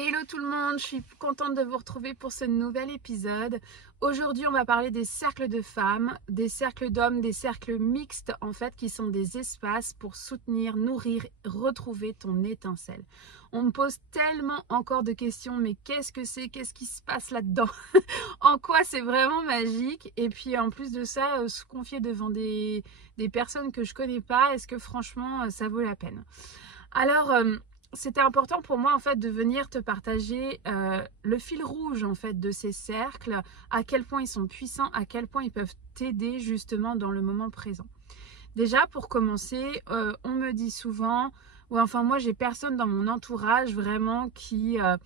Hello tout le monde, je suis contente de vous retrouver pour ce nouvel épisode. Aujourd'hui, on va parler des cercles de femmes, des cercles d'hommes, des cercles mixtes en fait, qui sont des espaces pour soutenir, nourrir, retrouver ton étincelle. On me pose tellement encore de questions, mais qu'est-ce que c'est? Qu'est-ce qui se passe là-dedans? En quoi c'est vraiment magique? Et puis en plus de ça, se confier devant des personnes que je connais pas, est-ce que franchement ça vaut la peine? Alors, c'était important pour moi en fait de venir te partager le fil rouge en fait de ces cercles, à quel point ils sont puissants, à quel point ils peuvent t'aider justement dans le moment présent. Déjà pour commencer, on me dit souvent, ou enfin moi j'ai personne dans mon entourage vraiment qui a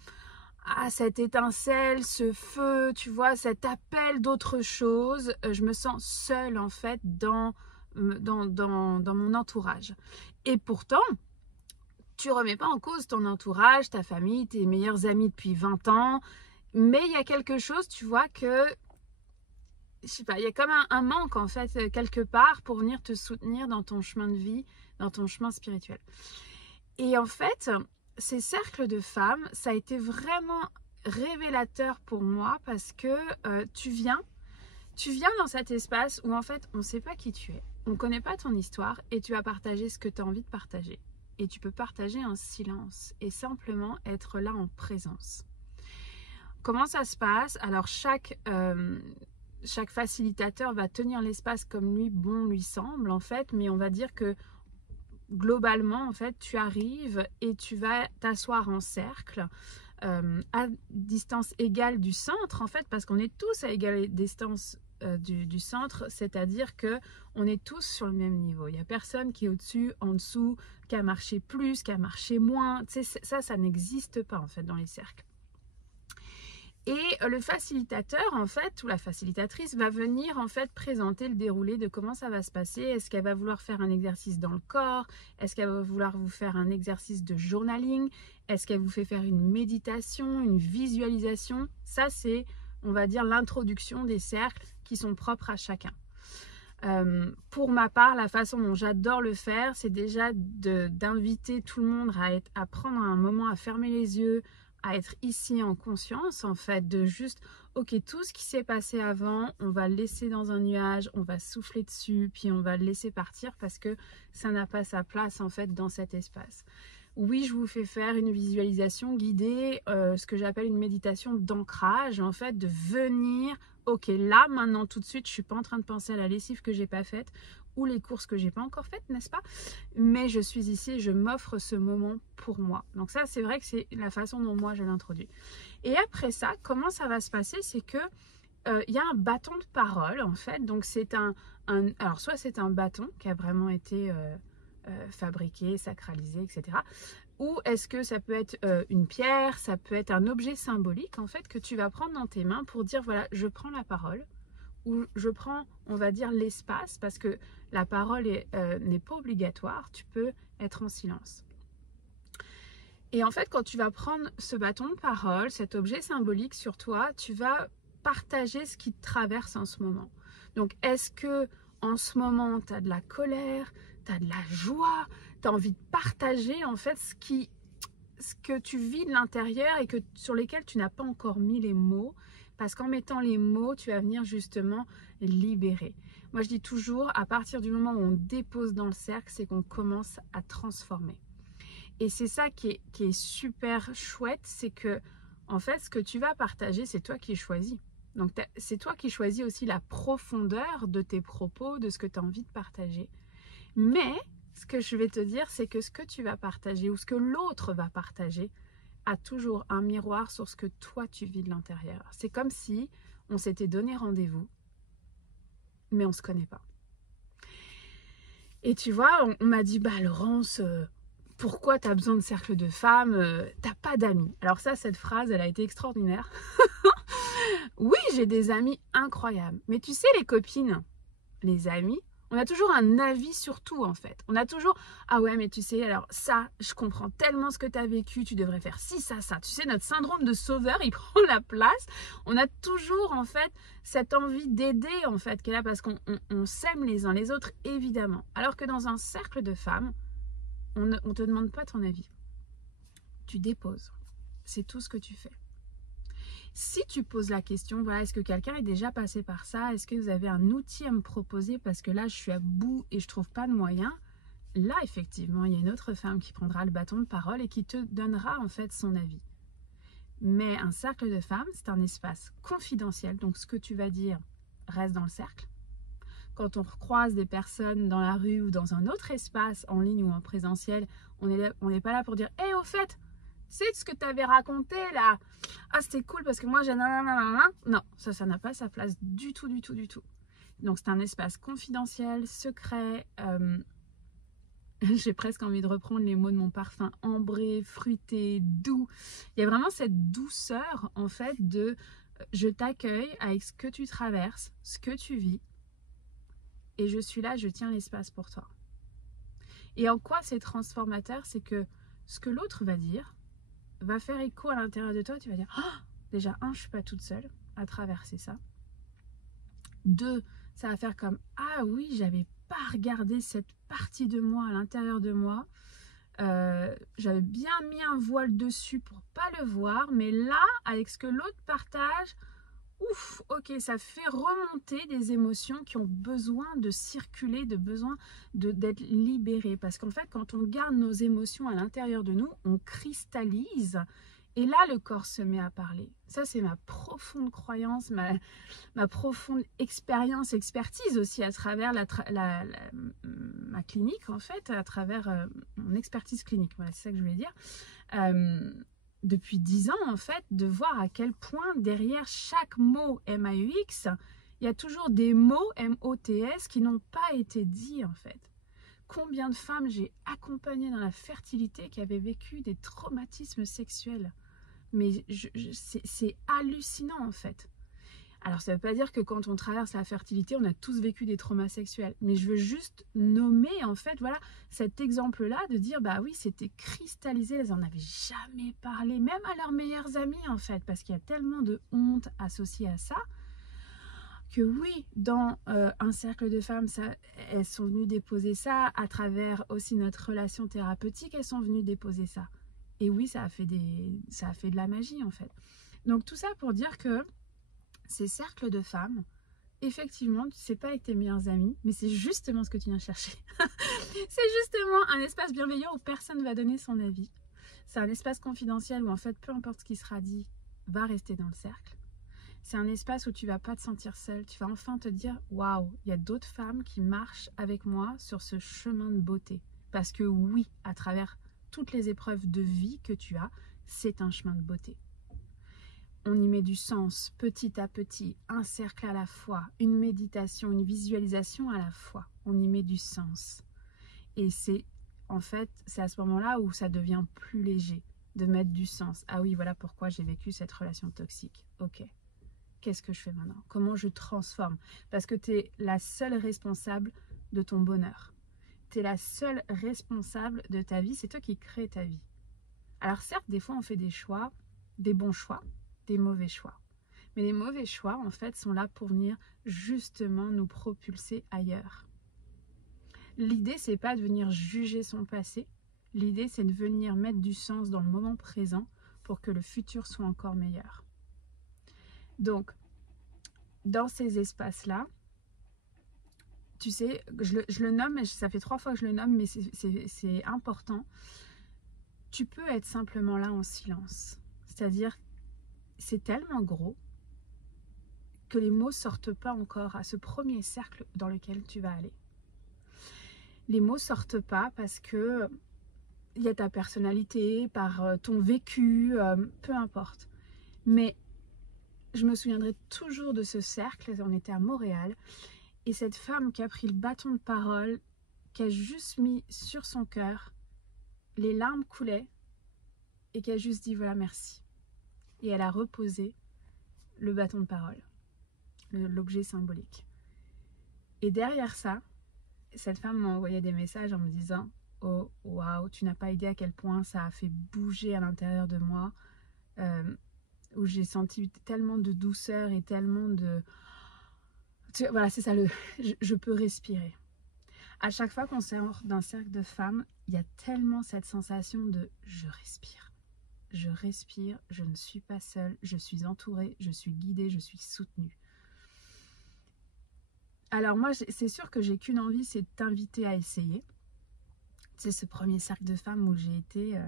cette étincelle, ce feu, tu vois, cet appel d'autre chose. Je me sens seule en fait dans mon entourage. Et pourtant, tu remets pas en cause ton entourage, ta famille, tes meilleurs amis depuis 20 ans, mais il y a quelque chose, tu vois, que, je sais pas, il y a comme un manque en fait, quelque part, pour venir te soutenir dans ton chemin de vie, dans ton chemin spirituel. Et en fait, ces cercles de femmes, ça a été vraiment révélateur pour moi parce que tu viens dans cet espace où en fait, on ne sait pas qui tu es, on ne connaît pas ton histoire et tu vas partager ce que tu as envie de partager. Et tu peux partager un silence et simplement être là en présence. Comment ça se passe? Alors chaque facilitateur va tenir l'espace comme lui semble en fait, mais on va dire que globalement en fait tu arrives et tu vas t'asseoir en cercle à distance égale du centre en fait, parce qu'on est tous à égale distance du centre, c'est-à-dire que on est tous sur le même niveau. Il n'y a personne qui est au-dessus, en dessous, qui a marché plus, qui a marché moins. Tu sais, ça n'existe pas en fait dans les cercles. Et le facilitateur en fait, ou la facilitatrice, va venir en fait présenter le déroulé de comment ça va se passer. Est-ce qu'elle va vouloir faire un exercice dans le corps? Est-ce qu'elle va vouloir vous faire un exercice de journaling? Est-ce qu'elle vous fait faire une méditation, une visualisation? Ça c'est, on va dire, l'introduction des cercles qui sont propres à chacun. Pour ma part, la façon dont j'adore le faire, c'est déjà d'inviter tout le monde à prendre un moment à fermer les yeux, à être ici en conscience en fait, de juste, ok, tout ce qui s'est passé avant, on va le laisser dans un nuage, on va souffler dessus, puis on va le laisser partir parce que ça n'a pas sa place en fait dans cet espace. Oui, je vous fais faire une visualisation guidée, ce que j'appelle une méditation d'ancrage, en fait, de venir, ok, là, maintenant, tout de suite, je suis pas en train de penser à la lessive que j'ai pas faite ou les courses que j'ai pas encore faites, n'est-ce pas? Mais je suis ici et je m'offre ce moment pour moi. Donc ça, c'est vrai que c'est la façon dont moi, je l'introduis. Et après ça, comment ça va se passer? C'est que il y a un bâton de parole, en fait. Donc c'est alors soit c'est un bâton qui a vraiment été fabriqué, sacralisé, etc. Ou est-ce que ça peut être une pierre, ça peut être un objet symbolique en fait que tu vas prendre dans tes mains pour dire voilà, je prends la parole, ou je prends, on va dire, l'espace, parce que la parole n'est pas obligatoire, tu peux être en silence. Et en fait, quand tu vas prendre ce bâton de parole, cet objet symbolique sur toi, tu vas partager ce qui te traverse en ce moment. Donc, est-ce que en ce moment, tu as de la colère, tu as de la joie, tu as envie de partager en fait ce que tu vis de l'intérieur et sur lesquels tu n'as pas encore mis les mots, parce qu'en mettant les mots, tu vas venir justement libérer. Moi, je dis toujours, à partir du moment où on dépose dans le cercle, c'est qu'on commence à transformer. Et c'est ça qui est super chouette, c'est que en fait, ce que tu vas partager, c'est toi qui choisis. Donc, c'est toi qui choisis aussi la profondeur de tes propos, de ce que tu as envie de partager. Mais ce que je vais te dire, c'est que ce que tu vas partager ou ce que l'autre va partager a toujours un miroir sur ce que toi tu vis de l'intérieur. C'est comme si on s'était donné rendez-vous, mais on ne se connaît pas. Et tu vois, on m'a dit, bah Laurence, pourquoi tu as besoin de cercle de femmes? T'as pas d'amis. Alors ça, cette phrase, elle a été extraordinaire. Oui, j'ai des amis incroyables. Mais tu sais, les copines, les amis, on a toujours un avis sur tout en fait. On a toujours, ah ouais mais tu sais, alors ça, je comprends tellement ce que tu as vécu, tu devrais faire ci, ça. Tu sais, notre syndrome de sauveur, il prend la place. On a toujours en fait cette envie d'aider en fait, qui est là parce qu'on s'aime les uns les autres, évidemment. Alors que dans un cercle de femmes, on ne te demande pas ton avis. Tu déposes. C'est tout ce que tu fais. Si tu poses la question, voilà, est-ce que quelqu'un est déjà passé par ça? Est-ce que vous avez un outil à me proposer parce que là, je suis à bout et je trouve pas de moyens? Là, effectivement, il y a une autre femme qui prendra le bâton de parole et qui te donnera en fait son avis. Mais un cercle de femmes, c'est un espace confidentiel. Donc, ce que tu vas dire reste dans le cercle. Quand on croise des personnes dans la rue ou dans un autre espace, en ligne ou en présentiel, on n'est pas là pour dire « Hé, au fait, c'est ce que tu avais raconté là. Ah, c'était cool parce que moi j'ai nanana. » Non, ça n'a pas sa place du tout, du tout, du tout. Donc, c'est un espace confidentiel, secret. J'ai presque envie de reprendre les mots de mon parfum, ambré, fruité, doux. Il y a vraiment cette douceur en fait de je t'accueille avec ce que tu traverses, ce que tu vis. Et je suis là, je tiens l'espace pour toi. Et en quoi c'est transformateur? C'est que ce que l'autre va dire va faire écho à l'intérieur de toi. Tu vas dire, oh, déjà, je ne suis pas toute seule à traverser ça. 2, ça va faire comme, ah oui, j'avais pas regardé cette partie de moi à l'intérieur de moi. J'avais bien mis un voile dessus pour pas le voir. Mais là, avec ce que l'autre partage, ouf, ok, ça fait remonter des émotions qui ont besoin de circuler, de besoin d'être libérées. Parce qu'en fait, quand on garde nos émotions à l'intérieur de nous, on cristallise. Et là, le corps se met à parler. Ça, c'est ma profonde croyance, ma profonde expérience, expertise aussi à travers ma clinique, en fait, à travers mon expertise clinique. Voilà, c'est ça que je voulais dire. Depuis 10 ans, en fait, de voir à quel point derrière chaque mot M-A-U-X, il y a toujours des mots M-O-T-S qui n'ont pas été dits, en fait. Combien de femmes j'ai accompagnées dans la fertilité qui avaient vécu des traumatismes sexuels? Mais c'est hallucinant, en fait. Alors, ça ne veut pas dire que quand on traverse la fertilité, on a tous vécu des traumas sexuels. Mais je veux juste nommer, en fait, voilà, cet exemple-là de dire, bah oui, c'était cristallisé. Elles n'en avaient jamais parlé, même à leurs meilleures amies, en fait, parce qu'il y a tellement de honte associée à ça, que oui, dans un cercle de femmes, elles sont venues déposer ça, à travers aussi notre relation thérapeutique, elles sont venues déposer ça. Et oui, ça a fait de la magie, en fait. Donc, tout ça pour dire que ces cercles de femmes, effectivement, c'est pas avec tes meilleures amies, mais c'est justement ce que tu viens chercher. C'est justement un espace bienveillant où personne ne va donner son avis. C'est un espace confidentiel où en fait, peu importe ce qui sera dit, va rester dans le cercle. C'est un espace où tu vas pas te sentir seule. Tu vas enfin te dire, waouh, il y a d'autres femmes qui marchent avec moi sur ce chemin de beauté. Parce que oui, à travers toutes les épreuves de vie que tu as, c'est un chemin de beauté. On y met du sens, petit à petit, un cercle à la fois, une méditation, une visualisation à la fois. On y met du sens. Et c'est en fait, c'est à ce moment-là où ça devient plus léger de mettre du sens. Ah oui, voilà pourquoi j'ai vécu cette relation toxique. Ok, qu'est-ce que je fais maintenant? Comment je transforme? Parce que tu es la seule responsable de ton bonheur. Tu es la seule responsable de ta vie. C'est toi qui crée ta vie. Alors certes, des fois on fait des choix, des bons choix, des mauvais choix. Mais les mauvais choix, en fait, sont là pour venir justement nous propulser ailleurs. L'idée, c'est pas de venir juger son passé. L'idée, c'est de venir mettre du sens dans le moment présent pour que le futur soit encore meilleur. Donc, dans ces espaces-là, tu sais, je le nomme, ça fait 3 fois que je le nomme, mais c'est important. Tu peux être simplement là en silence. C'est-à-dire, c'est tellement gros que les mots ne sortent pas encore à ce premier cercle dans lequel tu vas aller. Les mots ne sortent pas parce que il y a ta personnalité, par ton vécu, peu importe. Mais je me souviendrai toujours de ce cercle, on était à Montréal, et cette femme qui a pris le bâton de parole, qui a juste mis sur son cœur, les larmes coulaient, et qui a juste dit voilà, merci. Et elle a reposé le bâton de parole, l'objet symbolique. Et derrière ça, cette femme m'a envoyé des messages en me disant oh waouh, tu n'as pas idée à quel point ça a fait bouger à l'intérieur de moi, où j'ai senti tellement de douceur et tellement de... Voilà, c'est ça, je peux respirer. À chaque fois qu'on sort d'un cercle de femmes, il y a tellement cette sensation de je respire. je respire, je ne suis pas seule, je suis entourée, je suis guidée, je suis soutenue. Alors moi, c'est sûr que j'ai qu'une envie, c'est de t'inviter à essayer. C'est ce premier cercle de femmes où j'ai été...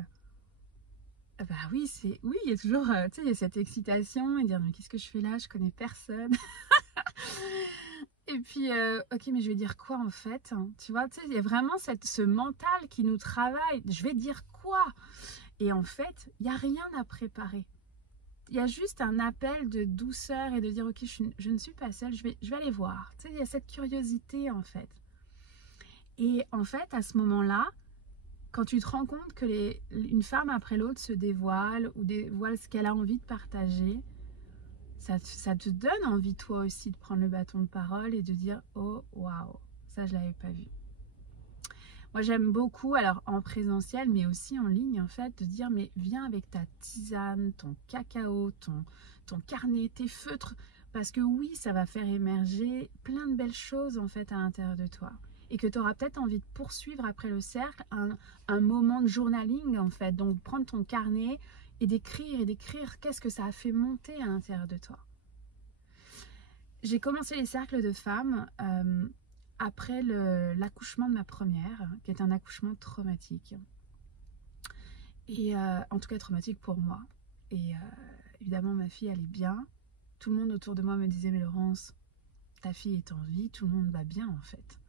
bah oui, oui, il y a toujours tu sais, il y a cette excitation et dire mais qu'est-ce que je fais là, je connais personne. Et puis ok, mais je vais dire quoi en fait, hein, tu vois, tu sais, il y a vraiment ce mental qui nous travaille. Je vais dire quoi? Et en fait, il n'y a rien à préparer. Il y a juste un appel de douceur et de dire ok, je ne suis pas seule, je vais aller voir. Tu sais, il y a cette curiosité en fait. Et en fait, à ce moment-là, quand tu te rends compte que une femme après l'autre se dévoile ou dévoile ce qu'elle a envie de partager, ça te donne envie toi aussi de prendre le bâton de parole et de dire oh waouh, ça je l'avais pas vu. Moi j'aime beaucoup, alors en présentiel mais aussi en ligne en fait, de dire mais viens avec ta tisane, ton cacao, ton carnet, tes feutres, parce que oui, ça va faire émerger plein de belles choses en fait à l'intérieur de toi. Et que tu auras peut-être envie de poursuivre après le cercle un moment de journaling en fait. Donc prendre ton carnet et d'écrire qu'est-ce que ça a fait monter à l'intérieur de toi. J'ai commencé les cercles de femmes après l'accouchement de ma première, qui est un accouchement traumatique. Et en tout cas traumatique pour moi. Et évidemment ma fille elle est bien. Tout le monde autour de moi me disait mais Laurence, ta fille est en vie, tout le monde va bien en fait.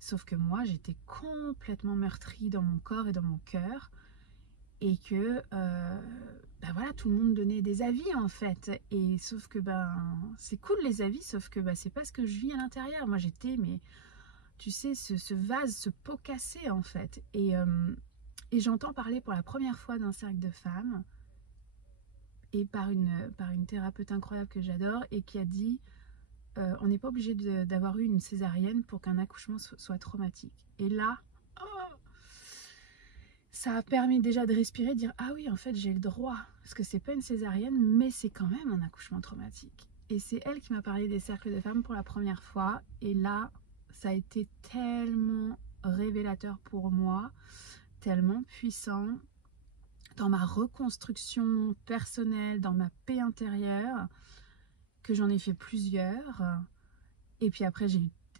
Sauf que moi, j'étais complètement meurtrie dans mon corps et dans mon cœur. Et que, ben voilà, tout le monde donnait des avis en fait. Et sauf que, ben, c'est cool les avis, sauf que ben, c'est pas ce que je vis à l'intérieur. Moi, j'étais, mais tu sais, ce vase, ce pot cassé en fait. Et j'entends parler pour la première fois d'un cercle de femmes. Et par une thérapeute incroyable que j'adore et qui a dit on n'est pas obligé d'avoir eu une césarienne pour qu'un accouchement soit traumatique. Et là, oh, ça a permis déjà de respirer, de dire ah oui, en fait j'ai le droit, parce que c'est pas une césarienne, mais c'est quand même un accouchement traumatique. Et c'est elle qui m'a parlé des cercles de femmes pour la première fois. Et là, ça a été tellement révélateur pour moi, tellement puissant dans ma reconstruction personnelle, dans ma paix intérieure, que j'en ai fait plusieurs. Et puis après,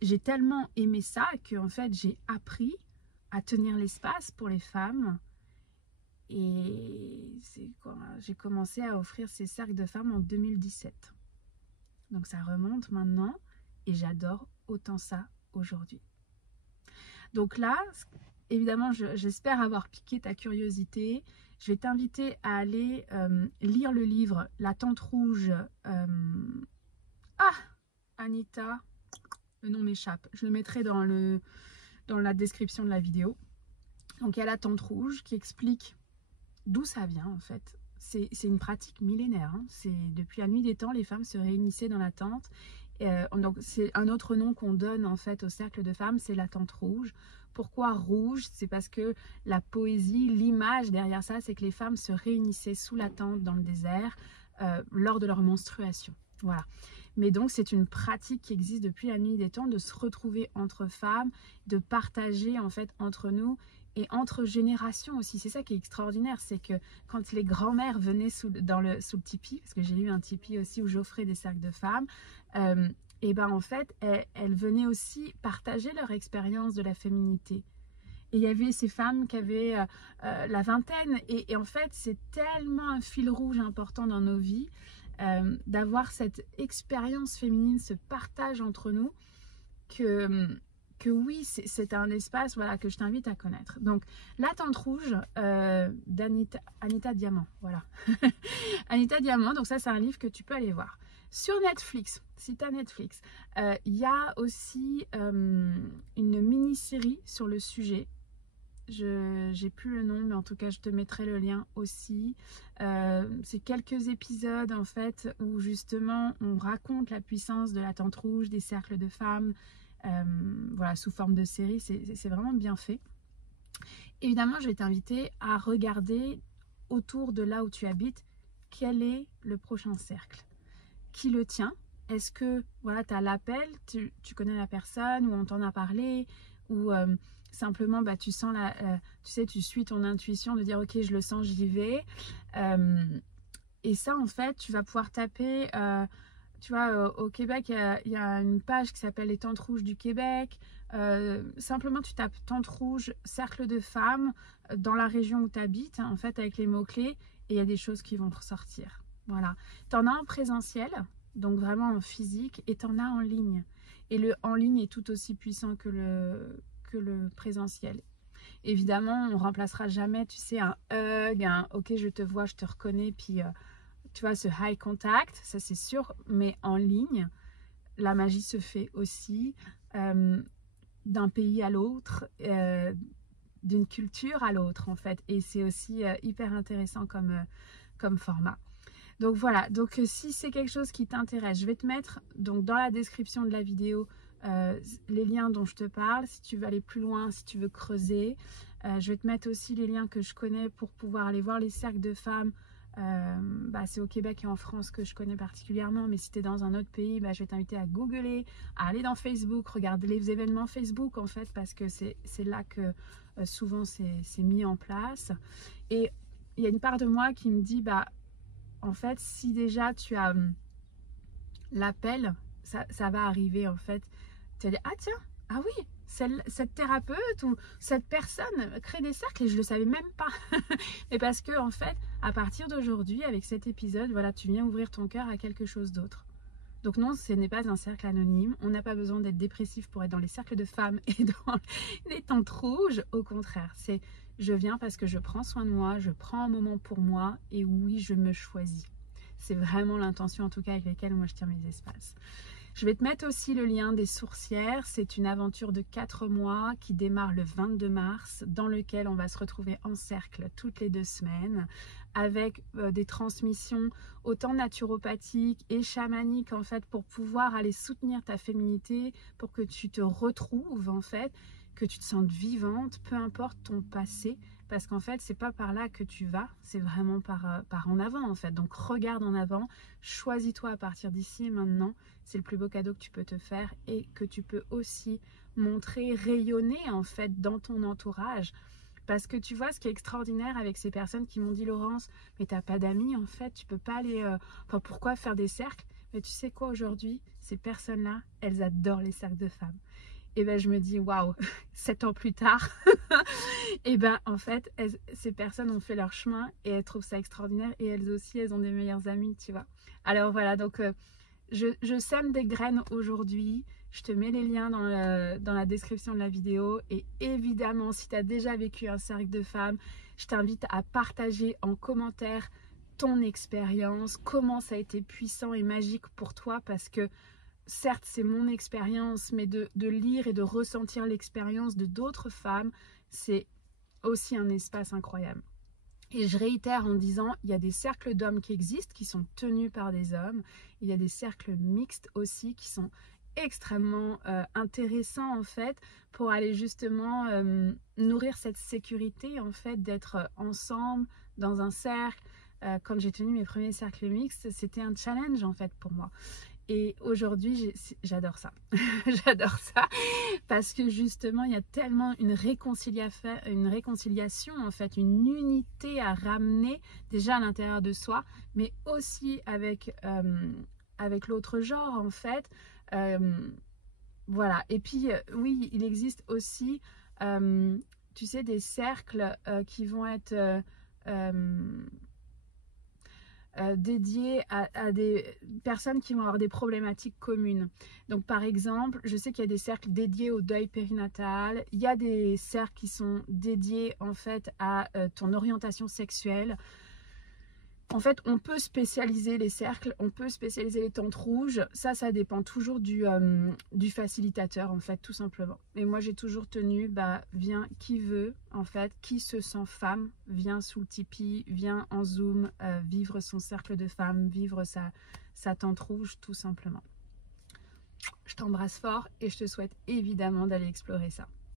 j'ai tellement aimé ça que en fait, j'ai appris à tenir l'espace pour les femmes. Et j'ai commencé à offrir ces cercles de femmes en 2017. Donc ça remonte maintenant et j'adore autant ça aujourd'hui. Donc là, évidemment, j'espère avoir piqué ta curiosité. Je vais t'inviter à aller lire le livre La Tente Rouge. Anita, le nom m'échappe. Je le mettrai dans la description de la vidéo. Donc il y a la Tente Rouge qui explique d'où ça vient en fait. C'est une pratique millénaire. Hein. Depuis la nuit des temps, les femmes se réunissaient dans la tente. Donc c'est un autre nom qu'on donne en fait au cercle de femmes, c'est la Tente Rouge. Pourquoi rouge? C'est parce que la poésie, l'image derrière ça, c'est que les femmes se réunissaient sous la tente dans le désert lors de leur menstruation. Voilà. Mais donc c'est une pratique qui existe depuis la nuit des temps, de se retrouver entre femmes, de partager en fait entre nous et entre générations aussi. C'est ça qui est extraordinaire, c'est que quand les grands-mères venaient sous le tipi, parce que j'ai eu un tipi aussi où j'offrais des cercles de femmes, et ben en fait elles venaient aussi partager leur expérience de la féminité. Et il y avait ces femmes qui avaient la vingtaine et en fait c'est tellement un fil rouge important dans nos vies d'avoir cette expérience féminine, ce partage entre nous, que oui, c'est un espace voilà, que je t'invite à connaître. Donc, La Tente Rouge d'Anita Diamant. Voilà. Anita Diamant, donc ça, c'est un livre que tu peux aller voir. Sur Netflix, si tu as Netflix, il y a aussi une mini-série sur le sujet. J'ai plus le nom, mais en tout cas je te mettrai le lien aussi. C'est quelques épisodes en fait où justement on raconte la puissance de la Tente Rouge, des cercles de femmes, voilà, sous forme de série. C'est vraiment bien fait. Évidemment, je vais t'inviter à regarder autour de là où tu habites quel est le prochain cercle, qui le tient. Est-ce que voilà, tu as l'appel, tu connais la personne, ou on t'en a parlé, ou simplement bah, tu sens tu sais, tu suis ton intuition de dire ok, je le sens, j'y vais. Et ça, en fait, tu vas pouvoir taper, tu vois, au Québec, il y a une page qui s'appelle les Tentes Rouges du Québec. Simplement, tu tapes Tente Rouge, cercle de femmes, dans la région où tu habites, en fait, avec les mots-clés, et il y a des choses qui vont ressortir. Voilà. Tu en as en présentiel, donc vraiment en physique, et tu en as en ligne. Et le en ligne est tout aussi puissant que le présentiel. Évidemment, on ne remplacera jamais, tu sais, un hug, un ok, je te vois, je te reconnais, puis tu vois, ce high contact, ça c'est sûr, mais en ligne, la magie se fait aussi d'un pays à l'autre, d'une culture à l'autre en fait, et c'est aussi hyper intéressant comme format. Donc voilà, donc si c'est quelque chose qui t'intéresse, je vais te mettre donc dans la description de la vidéo les liens dont je te parle, si tu veux aller plus loin, si tu veux creuser. Je vais te mettre aussi les liens que je connais pour pouvoir aller voir les cercles de femmes. C'est au Québec et en France que je connais particulièrement, mais si tu es dans un autre pays, je vais t'inviter à googler, à aller dans Facebook, regarder les événements Facebook en fait, parce que c'est là que souvent c'est mis en place. Et il y a une part de moi qui me dit, en fait, si déjà tu as l'appel, ça va arriver en fait. Tu vas dire, ah tiens, ah oui, cette thérapeute ou cette personne crée des cercles et je ne le savais même pas. Mais parce que en fait, à partir d'aujourd'hui, avec cet épisode, voilà, tu viens ouvrir ton cœur à quelque chose d'autre. Donc non, ce n'est pas un cercle anonyme. On n'a pas besoin d'être dépressif pour être dans les cercles de femmes et dans les tentes rouges. Au contraire, c'est je viens parce que je prends soin de moi, je prends un moment pour moi et oui, je me choisis. C'est vraiment l'intention en tout cas avec laquelle moi je tiens mes espaces. Je vais te mettre aussi le lien des sourcières. C'est une aventure de 4 mois qui démarre le 22 mars, dans lequel on va se retrouver en cercle toutes les 2 semaines, avec des transmissions autant naturopathiques et chamaniques en fait, pour pouvoir aller soutenir ta féminité, pour que tu te retrouves en fait, que tu te sentes vivante, peu importe ton passé, parce qu'en fait c'est pas par là que tu vas, c'est vraiment par en avant en fait. Donc regarde en avant, choisis-toi à partir d'ici et maintenant. C'est le plus beau cadeau que tu peux te faire et que tu peux aussi montrer, rayonner en fait dans ton entourage. Parce que tu vois, ce qui est extraordinaire avec ces personnes qui m'ont dit, Laurence, mais t'as pas d'amis en fait, tu peux pas aller, enfin pourquoi faire des cercles? Mais tu sais quoi, aujourd'hui, ces personnes-là, elles adorent les cercles de femmes. Et ben je me dis, waouh, 7 ans plus tard, et ben en fait, ces personnes ont fait leur chemin et elles trouvent ça extraordinaire et elles aussi, elles ont des meilleures amies, tu vois. Alors voilà, donc je sème des graines aujourd'hui. Je te mets les liens dans la description de la vidéo. Et évidemment, si tu as déjà vécu un cercle de femmes, je t'invite à partager en commentaire ton expérience, comment ça a été puissant et magique pour toi, parce que certes, c'est mon expérience, mais de lire et de ressentir l'expérience de d'autres femmes, c'est aussi un espace incroyable. Et je réitère en disant, il y a des cercles d'hommes qui existent, qui sont tenus par des hommes. Il y a des cercles mixtes aussi qui sont extrêmement intéressants en fait, pour aller justement nourrir cette sécurité en fait, d'être ensemble dans un cercle. Quand j'ai tenu mes premiers cercles mixtes, c'était un challenge en fait pour moi. Et aujourd'hui, j'adore ça. J'adore ça parce que justement, il y a tellement une réconciliation, en fait, une unité à ramener déjà à l'intérieur de soi, mais aussi avec l'autre genre, en fait. Voilà. Et puis, oui, il existe aussi, tu sais, des cercles qui vont être dédiés à des personnes qui vont avoir des problématiques communes. Donc par exemple, je sais qu'il y a des cercles dédiés au deuil périnatal, il y a des cercles qui sont dédiés en fait à ton orientation sexuelle. En fait, on peut spécialiser les cercles, on peut spécialiser les tentes rouges. Ça dépend toujours du facilitateur, en fait, tout simplement. Et moi, j'ai toujours tenu, viens qui veut, en fait, qui se sent femme, vient sous le Tipeee, vient en Zoom, vivre son cercle de femmes, vivre sa tente rouge, tout simplement. Je t'embrasse fort et je te souhaite évidemment d'aller explorer ça.